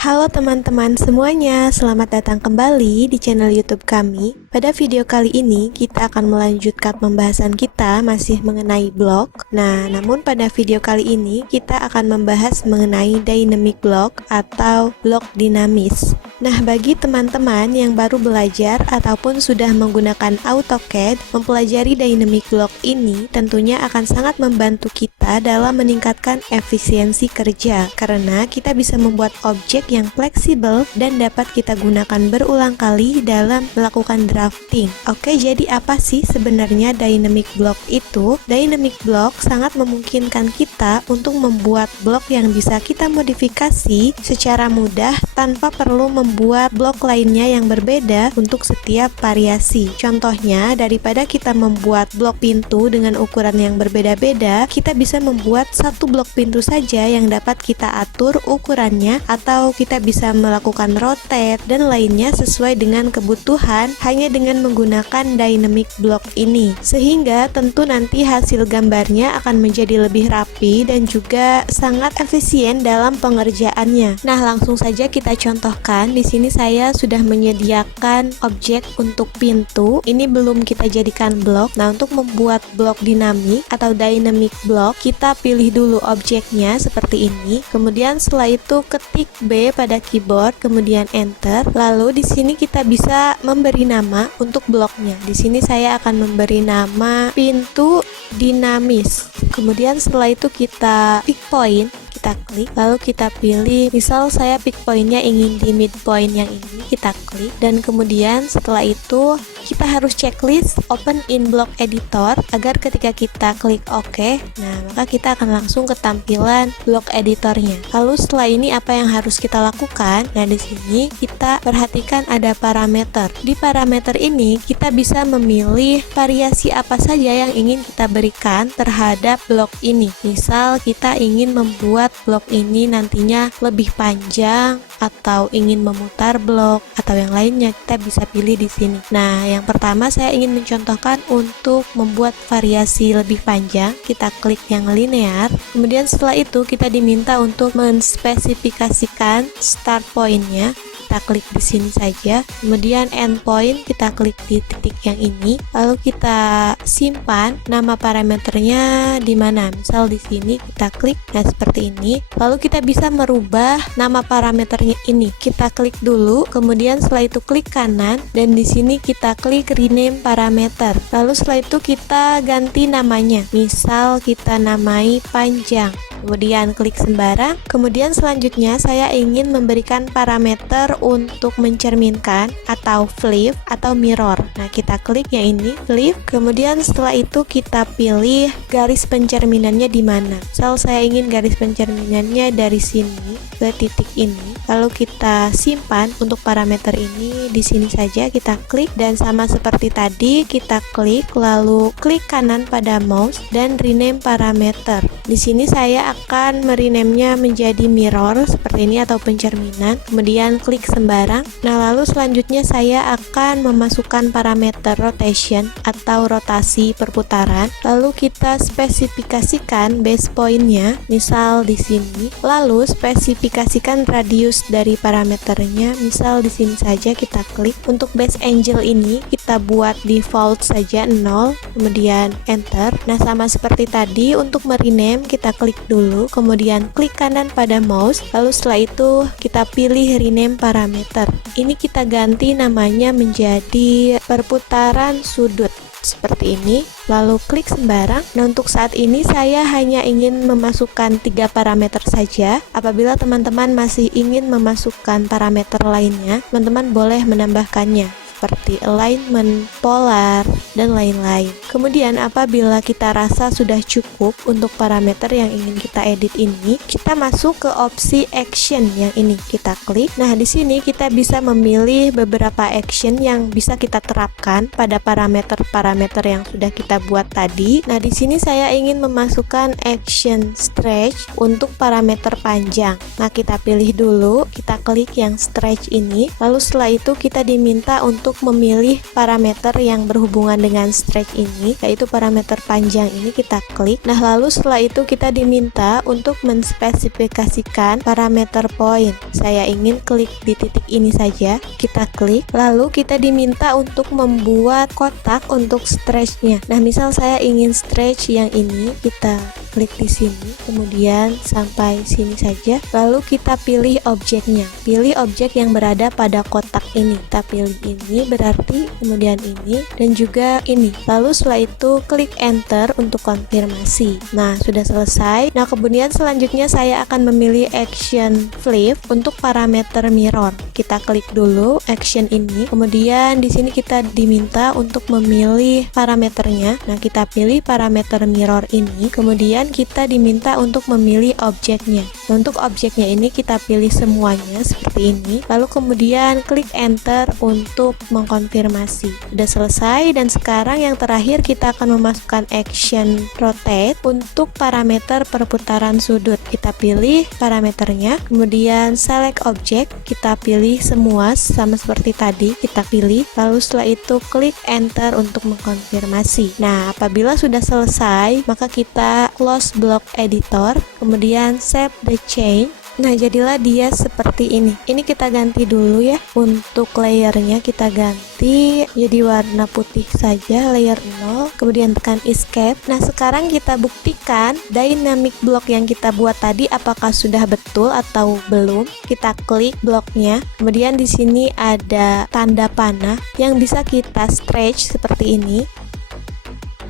Halo teman-teman semuanya, selamat datang kembali di channel YouTube kami. Pada video kali ini kita akan melanjutkan pembahasan kita masih mengenai blok. Nah, namun pada video kali ini kita akan membahas mengenai dynamic block atau blok dinamis. Nah, bagi teman-teman yang baru belajar ataupun sudah menggunakan AutoCAD, mempelajari dynamic block ini tentunya akan sangat membantu kita dalam meningkatkan efisiensi kerja karena kita bisa membuat objek yang fleksibel dan dapat kita gunakan berulang kali dalam melakukan drafting. Oke, jadi apa sih sebenarnya dynamic block itu? Dynamic block sangat memungkinkan kita untuk membuat blok yang bisa kita modifikasi secara mudah tanpa perlu membuat blok lainnya yang berbeda untuk setiap variasi. Contohnya, daripada kita membuat blok pintu dengan ukuran yang berbeda-beda, kita bisa membuat satu blok pintu saja yang dapat kita atur ukurannya, atau kita bisa melakukan rotate dan lainnya sesuai dengan kebutuhan hanya dengan menggunakan dynamic block ini, sehingga tentu nanti hasil gambarnya akan menjadi lebih rapi dan juga sangat efisien dalam pengerjaannya. Nah, langsung saja kita contohkan. Di sini saya sudah menyediakan objek untuk pintu. Ini belum kita jadikan blok. Nah, untuk membuat blok dinamik atau dynamic block, kita pilih dulu objeknya seperti ini. Kemudian setelah itu ketik B pada keyboard, kemudian enter. Lalu di sini kita bisa memberi nama untuk bloknya. Di sini saya akan memberi nama pintu dinamis. Kemudian setelah itu kita pick point, kita klik, lalu kita pilih, misal saya pick pointnya ingin di midpoint yang ini, kita klik, dan kemudian setelah itu kita harus checklist open in block editor agar ketika kita klik OK, nah maka kita akan langsung ke tampilan block editornya. Lalu setelah ini apa yang harus kita lakukan? Nah, di sini kita perhatikan ada parameter. Di parameter ini kita bisa memilih variasi apa saja yang ingin kita berikan terhadap blok ini. Misal kita ingin membuat blok ini nantinya lebih panjang atau ingin memutar blok atau yang lainnya, kita bisa pilih di sini. Nah, yang pertama saya ingin mencontohkan untuk membuat variasi lebih panjang, kita klik yang linear. Kemudian setelah itu kita diminta untuk menspesifikasikan start point-nya. Kita klik di sini saja. Kemudian endpoint kita klik di titik yang ini. Lalu kita simpan nama parameternya di mana. Misal di sini kita klik. Nah, seperti ini. Lalu kita bisa merubah nama parameternya ini. Kita klik dulu, kemudian setelah itu klik kanan dan di sini kita klik rename parameter. Lalu setelah itu kita ganti namanya. Misal kita namai panjang. Kemudian klik sembarang. Kemudian selanjutnya saya ingin memberikan parameter untuk mencerminkan atau flip atau mirror. Nah, kita klik yang ini, flip. Kemudian setelah itu kita pilih garis pencerminannya di mana. Misal saya ingin garis pencerminannya dari sini ke titik ini. Lalu kita simpan untuk parameter ini di sini saja, kita klik dan sama seperti tadi kita klik lalu klik kanan pada mouse dan rename parameter. Di sini saya akan merename-nya menjadi mirror seperti ini atau pencerminan. Kemudian klik sembarang. Nah, lalu selanjutnya saya akan memasukkan parameter rotation atau rotasi perputaran. Lalu kita spesifikasikan base point-nya, misal di sini. Lalu spesifikasikan radius dari parameternya, misal di sini saja kita klik. Untuk base angle ini kita buat default saja 0, kemudian enter. Nah, sama seperti tadi untuk merename kita klik dulu, kemudian klik kanan pada mouse, lalu setelah itu kita pilih rename parameter. Ini kita ganti namanya menjadi perputaran sudut seperti ini, lalu klik sembarang. Nah, untuk saat ini saya hanya ingin memasukkan 3 parameter saja. Apabila teman-teman masih ingin memasukkan parameter lainnya, teman-teman boleh menambahkannya seperti alignment, polar, dan lain-lain. Kemudian apabila kita rasa sudah cukup untuk parameter yang ingin kita edit ini, kita masuk ke opsi action yang ini, kita klik. Nah, di sini kita bisa memilih beberapa action yang bisa kita terapkan pada parameter-parameter yang sudah kita buat tadi. Nah, di sini saya ingin memasukkan action stretch untuk parameter panjang. Nah, kita pilih dulu, kita klik yang stretch ini, lalu setelah itu kita diminta untuk untuk memilih parameter yang berhubungan dengan stretch ini, yaitu parameter panjang ini kita klik. Nah, lalu setelah itu kita diminta untuk menspesifikasikan parameter point. Saya ingin klik di titik ini saja, kita klik. Lalu kita diminta untuk membuat kotak untuk stretchnya. Nah, misal saya ingin stretch yang ini, kita klik di sini, kemudian sampai sini saja. Lalu kita pilih objeknya, pilih objek yang berada pada kotak ini. Kita pilih ini, berarti kemudian ini dan juga ini. Lalu setelah itu klik enter untuk konfirmasi. Nah, sudah selesai. Nah, kemudian selanjutnya saya akan memilih action flip untuk parameter mirror. Kita klik dulu action ini, kemudian di sini kita diminta untuk memilih parameternya. Nah, kita pilih parameter mirror ini, kemudian kita diminta untuk memilih objeknya. Nah, untuk objeknya ini kita pilih semuanya seperti ini, lalu kemudian klik enter untuk mengkonfirmasi. Sudah selesai, dan sekarang yang terakhir kita akan memasukkan action rotate untuk parameter perputaran sudut. Kita pilih parameternya, kemudian select object, kita pilih semua sama seperti tadi, kita pilih, lalu setelah itu klik enter untuk mengkonfirmasi. Nah, apabila sudah selesai, maka kita close block editor, kemudian save the change. Nah, jadilah dia seperti ini. Ini kita ganti dulu ya. Untuk layernya kita ganti jadi warna putih saja, layer 0, kemudian tekan escape. Nah, sekarang kita buktikan dynamic block yang kita buat tadi apakah sudah betul atau belum. Kita klik bloknya, kemudian di sini ada tanda panah yang bisa kita stretch seperti ini.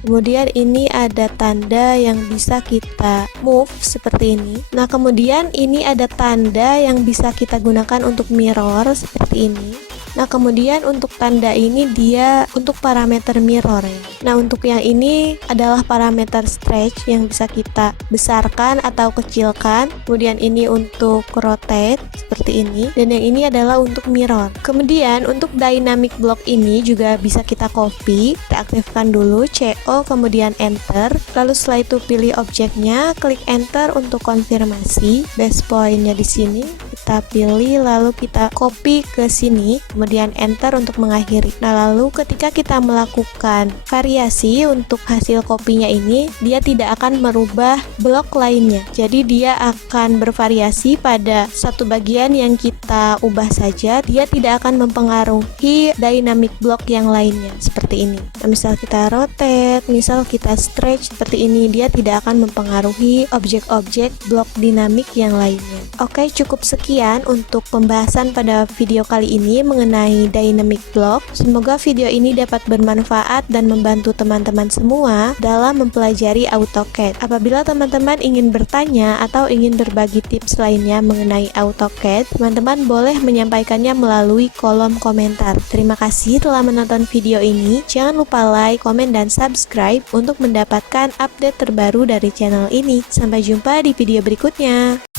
Kemudian ini ada tanda yang bisa kita move seperti ini. Nah, kemudian ini ada tanda yang bisa kita gunakan untuk mirror seperti ini. Nah, kemudian untuk tanda ini dia untuk parameter mirror ya. Nah, untuk yang ini adalah parameter stretch yang bisa kita besarkan atau kecilkan. Kemudian ini untuk rotate seperti ini, dan yang ini adalah untuk mirror. Kemudian untuk dynamic block ini juga bisa kita copy. Kita aktifkan dulu CO, kemudian enter. Lalu setelah itu pilih objeknya, klik enter untuk konfirmasi. Base pointnya di sini kita pilih, lalu kita copy ke sini, kemudian enter untuk mengakhiri. Nah, lalu ketika kita melakukan variasi untuk hasil kopinya ini, dia tidak akan merubah blok lainnya. Jadi dia akan bervariasi pada satu bagian yang kita ubah saja. Dia tidak akan mempengaruhi dynamic block yang lainnya seperti ini. Nah, misal kita rotate, misal kita stretch seperti ini, dia tidak akan mempengaruhi objek-objek blok dinamik yang lainnya. Oke, cukup sekian untuk pembahasan pada video kali ini mengenai dynamic block. Semoga video ini dapat bermanfaat dan membantu teman-teman semua dalam mempelajari AutoCAD. Apabila teman-teman ingin bertanya atau ingin berbagi tips lainnya mengenai AutoCAD, teman-teman boleh menyampaikannya melalui kolom komentar. Terima kasih telah menonton video ini. Jangan lupa like, komen, dan subscribe untuk mendapatkan update terbaru dari channel ini. Sampai jumpa di video berikutnya.